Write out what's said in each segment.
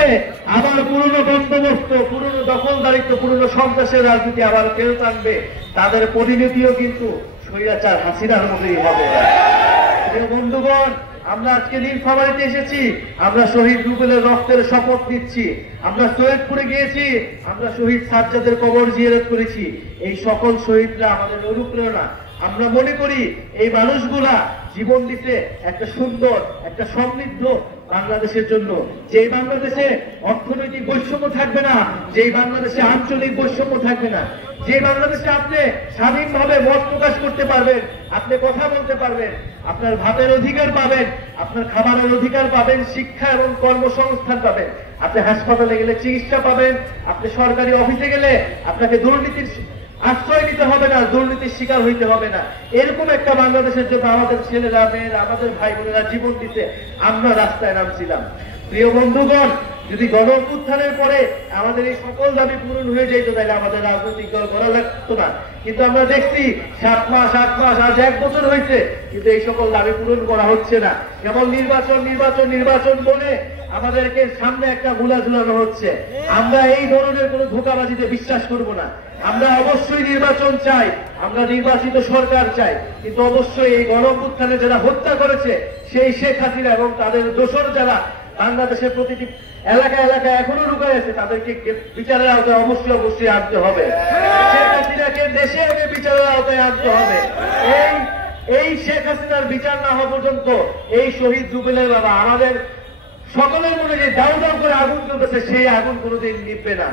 করে আবার পুরনো বন্দোবস্ত, পুরনো দখলদারিত্ব, পুরনো সন্ত্রাসের রাজনীতি আবার ফেরত আনবে, তাদের পরিণতিও কিন্তু স্বৈরাচার হাসিনার মতোই হবে। বন্ধুগণ, আমরা আজকে নীলফামারীতে এসেছি, আমরা শহীদ রুবেলের রক্তের শপথ নিচ্ছি। আমরা সৈয়দপুরে গিয়েছি, আমরা শহীদ সাজ্জাদের কবর জিয়ারত করেছি। এই সকল শহীদরা আমাদের অনুপ্রেরণা। আমরা মনে করি এই মানুষগুলা জীবন দিতে একটা সুন্দর, একটা সমৃদ্ধ বাংলাদেশের জন্য, যে বাংলাদেশে অর্থনৈতিক বৈষম্য থাকবে না, যে বাংলাদেশে আঞ্চলিক বৈষম্য থাকবে না, যে বাংলাদেশে আপনি স্বাধীনভাবে মত প্রকাশ করতে পারবেন, আপনি কথা বলতে পারবেন, আপনার ভাবের অধিকার পাবেন, আপনার খাবারের অধিকার পাবেন, শিক্ষা এবং কর্মসংস্থান পাবেন, আপনি হাসপাতালে গেলে চিকিৎসা পাবেন, আপনি সরকারি অফিসে গেলে আপনাকে দুর্নীতির আশ্রয় নিতে হবে না, দুর্নীতির শিকার হইতে হবে না। এরকম একটা বাংলাদেশের জন্য আমাদের ছেলেরা, মেয়েরা, আমাদের ভাই বোনেরা জীবন দিতে আমরা রাস্তায় নামছিলাম। প্রিয় বন্ধুগণ, যদি গণ অভ্যুত্থানের পরে আমাদের এই সকল দাবি পূরণ হয়ে যেত, তাহলে আমাদের রাজনৈতিক দল করা লাগতো না। কিন্তু আমরা দেখছি 7 মাস, 8 মাস, আজ 1 বছর হয়েছে, কিন্তু এই সকল দাবি পূরণ করা হচ্ছে না। কেবল নির্বাচন নির্বাচন নির্বাচন বলে আমাদেরকে সামনে একটা মূলা ঝুলানো হচ্ছে। আমরা এই ধরনের কোন ধোঁকাবাজিতে বিশ্বাস করব না। আমরা অবশ্যই নির্বাচন চাই, আমরা নির্বাচিত সরকার চাই, কিন্তু অবশ্যই এই গণ অভ্যুত্থানে যারা হত্যা করেছে সেই শেখ হাসিনা এবং তাদের দোসর যারা বাংলাদেশের প্রতিটি এলাকায় এলাকায় এখনো লুকায় আছে, তাদেরকে বিচারের আওতায় অবশ্যই অবশ্যই আনতে হবে। শেখ হাসিনাকে দেশে এনে বিচারের আওতায় আনতে হবে। এই শেখ হাসিনার বিচার না হওয়া পর্যন্ত এই শহীদ রুবেলের বাবা আমাদের সকলের মনে যে দাউ দাউ করে আগুন জ্বলতেছে, সেই আগুন কোনোদিন নিভবে না।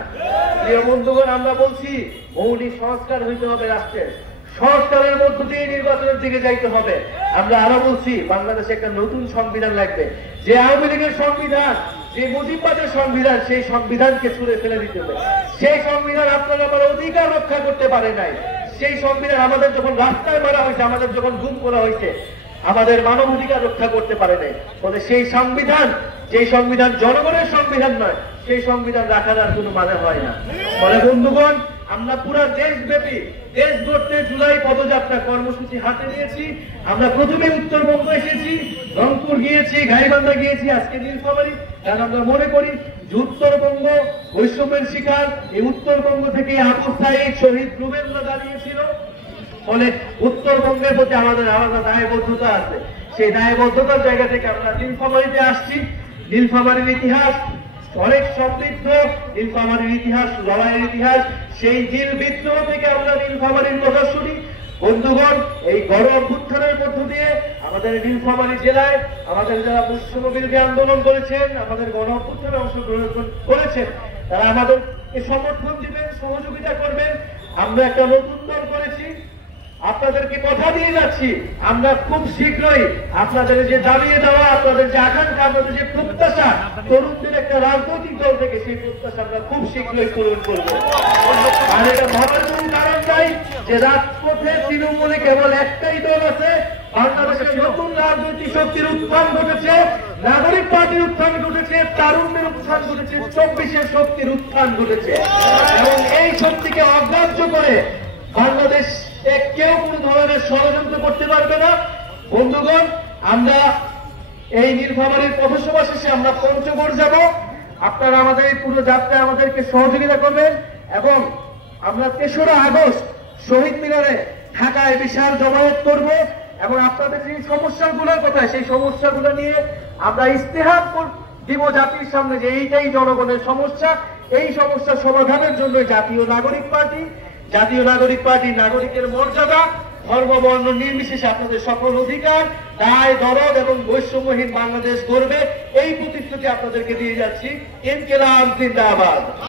প্রিয় বন্ধুগণ, আমরা বলছি মৌলিক সংস্কার হইতে হবে রাষ্ট্রের, সংস্কারের মধ্য দিয়ে নির্বাচনের দিকে যাইতে হবে। আমরা আরো বলছি বাংলাদেশে একটা নতুন সংবিধান লাগবে। যে আওয়ামী লীগের সংবিধান, যে মুজিববাদের সংবিধান, সেই সংবিধানকে ছুঁড়ে ফেলে দিতে হবে। সেই সংবিধান আপনারা আমার অধিকার রক্ষা করতে পারে নাই। সেই সংবিধান আমাদের যখন রাস্তায় মারা হয়েছে, আমাদের যখন গুম করা হয়েছে, আমাদের মানব অধিকার রক্ষা করতে পারে নাই। ফলে সেই সংবিধান, যে সংবিধান জনগণের সংবিধান নয়, সেই সংবিধান রাখার আর কোনো মানে হয় না। ফলে বন্ধুগণ, আমরা পুরো দেশব্যাপী দেশ গড়তে জুলাই পদযাত্রা কর্মসূচি হাতে নিয়েছি। আমরা প্রথমে উত্তরবঙ্গ এসেছি, রংপুর গিয়েছি, গাইবান্ধা গিয়েছি, আজকে নীলফামারী। কারণ আমরা মনে করি যে উত্তরবঙ্গ বৈষম্যের শিকার, এই উত্তরবঙ্গ থেকে আবু সাঈদ, শহীদ রুবেলরা দাঁড়িয়েছিল। ফলে উত্তরবঙ্গের প্রতি আমাদের আলাদা দায়বদ্ধতা আছে। সেই দায়বদ্ধতার জায়গা থেকে আমরা নীলফামারীতে আসছি। নীলফামারীর ইতিহাস অনেক সমৃদ্ধ, নীলফামারীর ইতিহাস লড়াইয়ের ইতিহাস। সেই জিল বিদ্রোহ থেকে আমরা নীলফামারীর কথা শুনি। বন্ধুগণ, এই গণ অভ্যুত্থানের মধ্য দিয়ে আমাদের নীলফামারী জেলায় আমাদের যারা বৈষম্য বিরোধী আন্দোলন করেছেন, আমাদের গণ অভ্যুত্থানে অংশগ্রহণ করেছেন, তারা আমাদেরকে সমর্থন দিবেন, সহযোগিতা করবেন। আমরা একটা নতুন দল করেছি, আপনাদেরকে কথা দিয়ে যাচ্ছি, আমরা খুব শীঘ্রই আপনাদের যে দাবিয়ে দেওয়া, আপনাদের যে আকাঙ্ক্ষা, আপনাদের যে প্রত্যাশা, তরুণদের একটা রাজনৈতিক দল থেকে সেই প্রত্যাশা আমরা খুব শীঘ্রই পূরণ করবো। আর এটা ভাবার কোন কারণ নাই যে রাজপথে তৃণমূলে কেবল একটাই দল আছে। বাংলাদেশের নতুন রাজনৈতিক শক্তির উত্থান ঘটেছে, নাগরিক পার্টির উত্থান ঘটেছে, তারুণ্যের উত্থান ঘটেছে, 24-এর শক্তির উত্থান ঘটেছে। এবং এই শক্তিকে অগ্রাহ্য করে বাংলাদেশ কেউ কোন ধরনের ষড়যন্ত্র করতে পারবে না। বন্ধুগণ, আমরা এই নীলফামারীর পথসভা শেষে আমরা পঞ্চগড় যাব। আপনারা আমাদের এই পুরো যাত্রায় আমাদেরকে সহযোগিতা করবেন এবং আমরা 3রা আগস্ট শহীদ মিনারে ঢাকায় বিশাল জমায়েত করব এবং আপনাদের যে সমস্যাগুলোর কথা, সেই সমস্যাগুলো নিয়ে আমরা ইস্তেহার দিব জাতির সামনে যে এইটাই জনগণের সমস্যা। এই সমস্যা সমাধানের জন্য জাতীয় নাগরিক পার্টি নাগরিকের মর্যাদা, ধর্ম বর্ণ নির্বিশেষে আপনাদের সকল অধিকার, দায় দরদ এবং বৈষম্যহীন বাংলাদেশ গড়বে, এই প্রতিশ্রুতি আপনাদেরকে দিয়ে যাচ্ছি। ইনকিলাব জিন্দাবাদ।